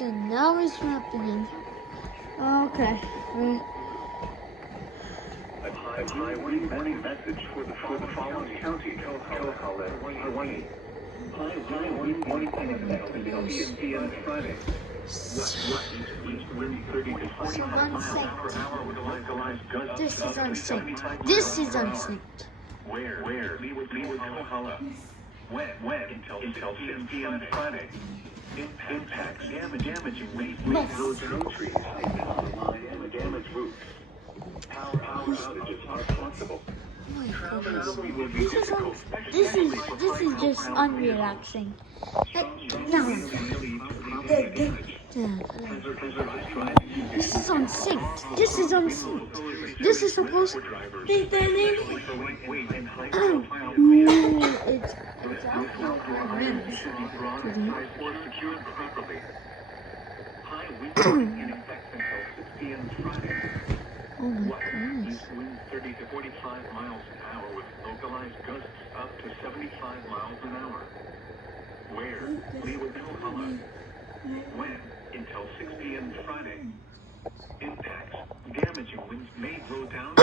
And now it's happening. Okay. A high warning message for the following county. Hawaii. High warning until 6 p.m. Friday. Wind 30 to 45 miles per hour with localized gusts. This is unsynced. This is unsynced. Where? Leeward Kohala. When? Until 6 p.m. Friday. Impacts damaging roads and trees. Damaged roofs. Power outages are possible. Oh my goodness. This is just unrelaxing. This is unsynced. This is unsynced. This is supposed to be turning. No, it's Oh my goodness. Wind 30 to 45 miles an hour with localized gusts up to 75 miles an hour. Where? Leeward Kohala. When? Until 6 p.m. Friday. Impacts. Damaging winds may blow down